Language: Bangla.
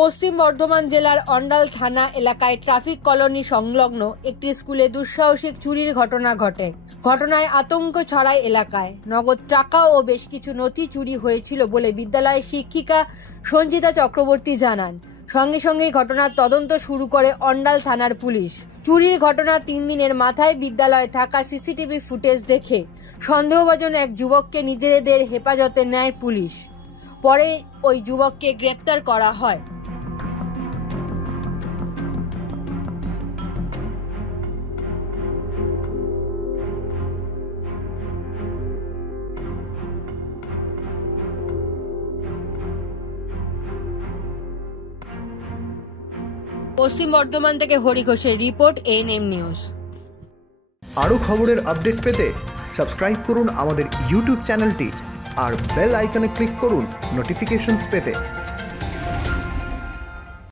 পশ্চিম বর্ধমান জেলার অন্ডাল থানা এলাকায় ট্রাফিক কলোনি সংলগ্ন একটি স্কুলে দুঃসাহসিক চুরির ঘটনা ঘটে। ঘটনায় আতঙ্ক ছড়ায় এলাকায়। নগদ টাকা ও বেশ কিছু নথি চুরি হয়েছিল বলে বিদ্যালয়ের শিক্ষিকা সঞ্জিতা চক্রবর্তী জানান। সঙ্গে সঙ্গে ঘটনার তদন্ত শুরু করে অন্ডাল থানার পুলিশ। চুরির ঘটনা 3 দিনের মাথায় বিদ্যালয়ে থাকা সিসিটিভি ফুটেজ দেখে সন্দেহভাজন এক যুবককে নিজেদের হেফাজতে নেয় পুলিশ। পরে ওই যুবককে গ্রেপ্তার করা হয়। পশ্চিম বর্ধমান থেকে হরি ঘোষের রিপোর্ট, ANM নিউজ। আরো খবরের আপডেট পেতে সাবস্ক্রাইব করুন আমাদের ইউটিউব চ্যানেলটি আর বেল আইকনে ক্লিক করুন নোটিফিকেশনস পেতে।